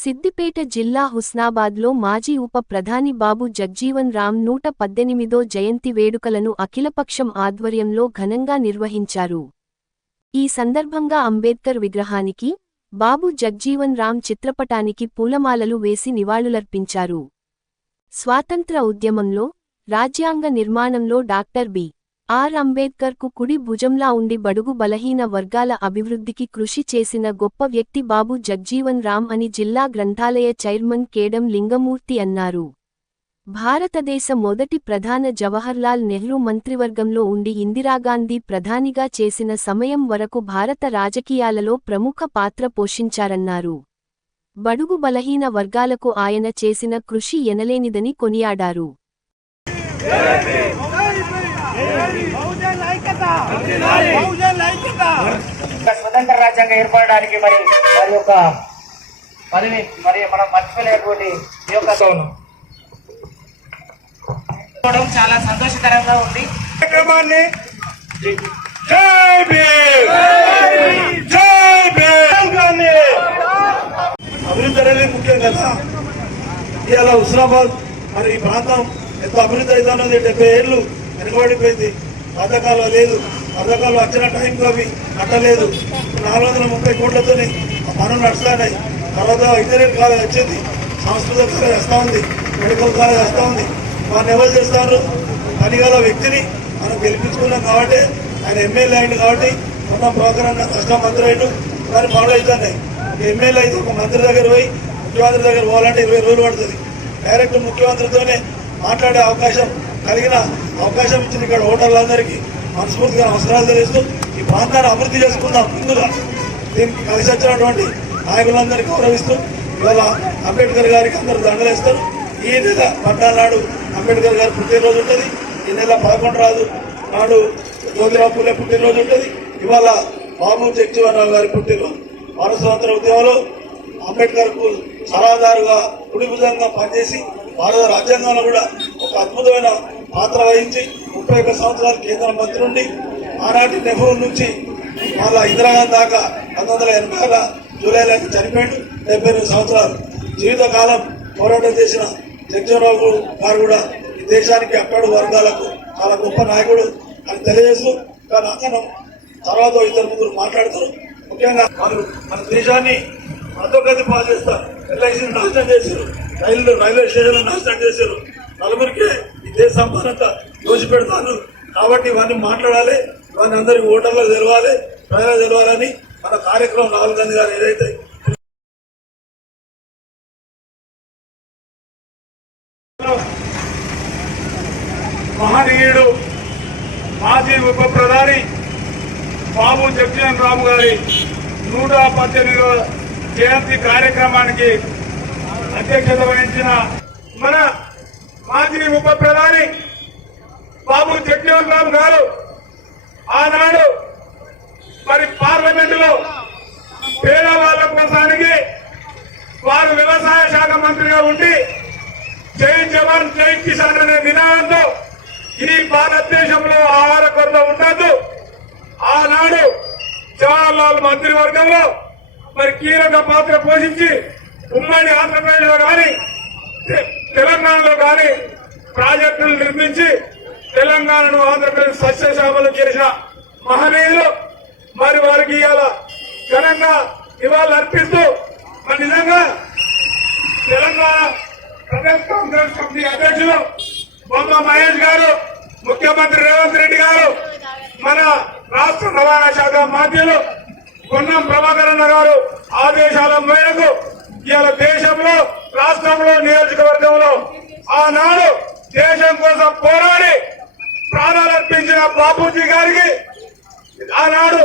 సిద్దిపేట జిల్లా హుస్నాబాద్లో మాజీ ఉప ప్రధాని బాబు జగ్జీవన్ రామ్ నూట పద్దెనిమిదో జయంతి వేడుకలను అఖిలపక్షం ఆధ్వర్యంలో ఘనంగా నిర్వహించారు. ఈ సందర్భంగా అంబేద్కర్ విగ్రహానికి బాబు జగ్జీవన్ రామ్ చిత్రపటానికి పూలమాలలు వేసి నివాళులర్పించారు. స్వాతంత్ర ఉద్యమంలో రాజ్యాంగ నిర్మాణంలో డాక్టర్ బి. ఆర్. అంబేద్కర్కు కుడి భుజంలా ఉండి బడుగు బలహీన వర్గాల అభివృద్ధికి కృషి చేసిన గొప్ప వ్యక్తి బాబు జగ్జీవన్ రామ్ అని జిల్లా గ్రంథాలయ చైర్మన్ కేడం లింగమూర్తి అన్నారు. భారతదేశ మొదటి ప్రధాన జవహర్లాల్ నెహ్రూ మంత్రివర్గంలో ఉండి ఇందిరాగాంధీ ప్రధానిగా చేసిన సమయం వరకు భారత రాజకీయాలలో ప్రముఖ పాత్ర పోషించారన్నారు. బడుగు బలహీన వర్గాలకు ఆయన చేసిన కృషి ఎనలేనిదని కొనియాడారు. స్వతంత్ర రాజ్యాంగం ఏర్పడడానికి మరి వారి యొక్క పదవి మరి మనం మర్చిపోలేనటువంటి ఈ యొక్క చాలా సంతోషకరంగా ఉంది. కార్యక్రమాన్ని జై భీమ్! జై భీమ్! గాంధీ అభివృద్ధి అనేది ముఖ్యం కదా ఇవాళ హుస్నాబాద్ మరి ఈ ప్రాంతం ఎంత అభివృద్ధి అవుతున్నది. డెబ్బై ఏళ్ళు వెనుకబడిపోయింది. పథకాలు లేదు. పథకాలు వచ్చిన టైంకి అవి కట్టలేదు. నాలుగు వందల ముప్పై కోట్లతోనే ఆ పనులు నడుస్తున్నాయి. తర్వాత ఇంటర్నెట్ కాలేజ్ వచ్చింది. సంస్కృత కాలేజ్ వస్తూ ఉంది. మెడికల్ కాలేజ్ వస్తూ ఉంది. వారిని ఎవరు చేస్తారు? పనిగల వ్యక్తిని మనం గెలిపించుకున్నాం కాబట్టి ఆయన ఎమ్మెల్యే అయింది కాబట్టి మొన్న ప్రోగ్రామ్ కష్టం మంత్రి దాన్ని కానీ ఫాలో అవుతున్నాయి ఎమ్మెల్యే అయితే ఒక మంత్రి దగ్గర పోయి ముఖ్యమంత్రి దగ్గర పోవాలంటే ఇరవై రోజులు పడుతుంది. డైరెక్ట్ ముఖ్యమంత్రితోనే మాట్లాడే అవకాశం కలిగిన అవకాశం ఇచ్చిన ఇక్కడ ఓటర్లందరికీ మనస్ఫూర్తిగా అవసరాలు తెలుస్తూ ఈ ప్రాంతాన్ని అభివృద్ధి చేసుకుందాం ముందుగా. దీనికి కలిసి వచ్చినటువంటి నాయకులందరికీ గౌరవిస్తూ ఇవాళ అంబేద్కర్ గారికి అందరూ దండలేస్తారు ఈ నెల పద్నాలుగు నాడు అంబేద్కర్ గారి పుట్టినరోజు ఉంటుంది. ఈ నెల పదకొండు రాదు నాడు జ్యోతిరావు పూలే పుట్టినరోజు ఉంటుంది. ఇవాళ బాబు జగ్జీవన్రావు గారి పుట్టినరోజు. భారత స్వాతంత్ర ఉద్యమంలో అంబేద్కర్కు సలహాదారుగా కుడిభుజంగా పనిచేసి భారత రాజ్యాంగంలో కూడా ఒక అద్భుతమైన పాత్ర వహించి ముప్పై ఒక్క సంవత్సరాలు కేంద్ర మంత్రి ఉండి ఆనాటి నెహ్రూ నుంచి మళ్ళా ఇందిరాగాంధీ దాకా పంతొమ్మిది వందల ఎనభై ఆరు జూలైలో ఆయన చనిపోయాడు. డెబ్బై ఎనిమిది సంవత్సరాలు జీవితకాలం పోరాటం చేసిన జగ్జీవనరావు గారు కూడా ఈ దేశానికి అక్కడు వర్గాలకు చాలా గొప్ప నాయకుడు అని తెలియజేస్తూ కానీ అతను తర్వాత ఇద్దరు ముగ్గురు మాట్లాడుతూ ముఖ్యంగా వాళ్ళు మన దేశాన్ని అధోగతి పాలు చేస్తారు. ఎల్ఐసిని నాశనం చేశారు. రైలు రైల్వే స్టేషన్లు నాశనం చేశారు. నలుగురికి ఇదే దేశ సంపదంతా పెడతాను కాబట్టి ఇవన్నీ మాట్లాడాలి. ఇవన్నీ అందరి ఓటర్లో తెలవాలి ప్రజలు తెలవాలని మన కార్యక్రమం రాహుల్ గాంధీ గారు ఏదైతే మహనీయుడు మాజీ ఉప ప్రధాని బాబు జగ్జీవన్ రాము గారి నూట పద్దెనిమిదవ జయంతి కార్యక్రమానికి అధ్యక్షత వహించిన మన మాజీ ఉప ప్రధాని బాబు జగజీవన్ రామ్ గారు ఆనాడు మరి పార్లమెంటులో పేదవాళ్ళ కోసానికి వారు వ్యవసాయ శాఖ మంత్రిగా ఉండి జై జవాన్ జై కిసాన్ అనే నినాదంతో ఈ భారతదేశంలో ఆహార కొరత ఉండదు. ఆనాడు జవహర్లాల్ మంత్రివర్గంలో మరి కీలక పాత్ర పోషించి ఉమ్మడి ఆంధ్రప్రదేశ్లో కానీ తెలంగాణలో కానీ ప్రాజెక్టులు నిర్మించి తెలంగాణను ఆంధ్రప్రదేశ్ సస్యశామలు చేసిన మహనీయులు మరి వారికి ఇవాళ ఘనంగా ఇవాళ అర్పిస్తూ మరి నిజంగా తెలంగాణ ప్రదేశ్ కాంగ్రెస్ కమిటీ అధ్యక్షులు బొమ్మ మహేష్ గారు ముఖ్యమంత్రి రేవంత్ రెడ్డి గారు మన రాష్ట్ర రవాణా శాఖ మాధ్యులు కొన్నం ప్రభాకరణ గారు ఆదేశాల మేరకు ఇవాళ దేశంలో రాష్ట్రంలో నియోజకవర్గంలో ఆనాడు దేశం కోసం పోరాడి ప్రాణాలర్పించిన బాపూజీ గారికి ఆనాడు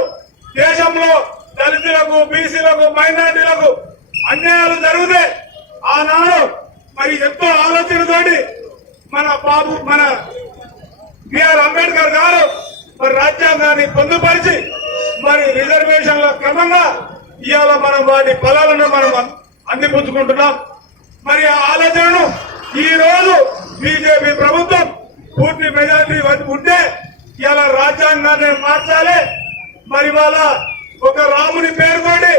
దేశంలో దళితులకు బీసీలకు మైనార్టీలకు అన్యాయాలు జరిగితే ఆనాడు మరి ఎంతో ఆలోచనతోటి మన బాబు మన బిఆర్ అంబేద్కర్ గారు మరి రాజ్యాంగాన్ని పొందుపరిచి మరి రిజర్వేషన్ల క్రమంగా ఇవాళ మనం వాటి ఫలాలను మనం అందిపుచ్చుకుంటున్నాం. మరి ఆ ఆలోచనను ఈ రోజు బీజేపీ ప్రభుత్వం పూర్తి మెజార్టీ ఉంటే ఇవాళ రాజ్యాంగాన్ని మార్చాలి. మరి వాళ్ళ ఒక రాముని పేర్కొని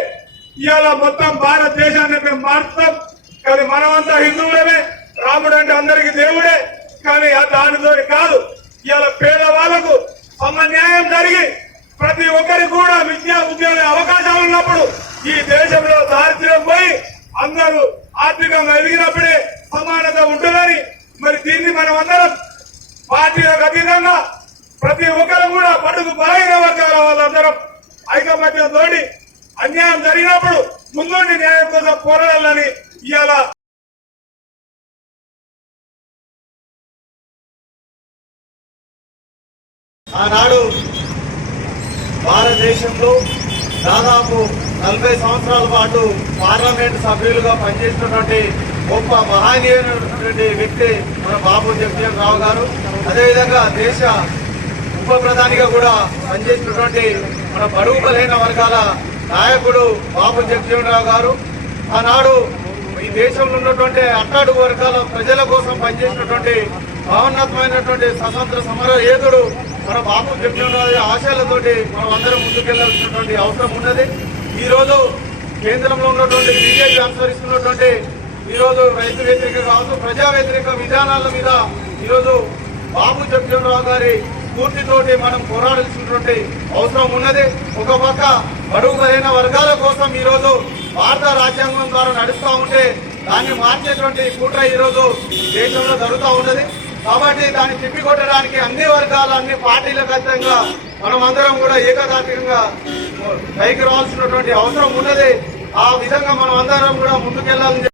ఇవాళ మొత్తం భారతదేశాన్ని మేము మారుస్తాం కానీ మనమంతా హిందువులమే. రాముడు అంటే అందరికి దేవుడే. కానీ దానితో కాదు. ఇవాళ పేదవాళ్ళకు సమన్యాయం జరిగి ప్రతి ఒక్కరికి కూడా విద్యా ఉద్యోగ అవకాశాలు ఉన్నప్పుడు ఈ దేశంలో దారిద్ర్యం పోయి అందరూ ఆర్థికంగా ఎదిగినప్పుడే సమానత ఉంటుందని మరి దీన్ని మనం అందరం పార్టీలకు అతీతంగా ప్రతి ఒక్కరు కూడా పడుగు బలైన వర్గాల వాళ్ళందరం ఐకమత్యం తోటి అన్యాయం జరిగినప్పుడు ముందుండి న్యాయం కోసం పోరాడాలని ఇవాళ ఆనాడు భారతదేశంలో దాదాపు నలభై సంవత్సరాల పాటు పార్లమెంట్ సభ్యులుగా పనిచేసినటువంటి గొప్ప మహానీయునటువంటి వ్యక్తి మన బాబు జగజీవన్ రావు గారు. అదేవిధంగా దేశ ఉప ప్రధానిగా కూడా పనిచేసినటువంటి మన బడుగు బలైన వర్గాల నాయకుడు బాబు జగజీవన్ రావు గారు. ఆనాడు ఈ దేశంలో ఉన్నటువంటి అట్టాడు వర్గాల ప్రజల కోసం పనిచేసినటువంటి భావనాత్మైనటువంటి స్వతంత్ర సమర యోధుడు మన బాబు జగన్మోహన్ ఆశయాలతోటి మనం అందరం ముందుకెళ్ళాల్సినటువంటి అవసరం ఉన్నది. ఈరోజు కేంద్రంలో ఉన్నటువంటి బీజేపీ అనుసరిస్తున్నటువంటి ఈరోజు రైతు వ్యతిరేక కావచ్చు ప్రజా వ్యతిరేక విధానాల మీద ఈరోజు బాబు జగన్మోహన్ గారి స్ఫూర్తితోటి మనం పోరాడాల్సినటువంటి అవసరం ఉన్నది. ఒక పక్క బడుగు బలైన వర్గాల కోసం ఈరోజు భారత రాజ్యాంగం ద్వారా నడుస్తూ ఉంటే దాన్ని మార్చేటువంటి కూట ఈ రోజు దేశంలో జరుగుతూ ఉన్నది. కాబట్టి దాన్ని తిప్పికొట్టడానికి అన్ని వర్గాలు అన్ని పార్టీల ఖచ్చితంగా మనం అందరం కూడా ఏకదాటికంగా పైకి రావాల్సినటువంటి అవసరం ఉన్నది. ఆ విధంగా మనం అందరం కూడా ముందుకెళ్ళాలని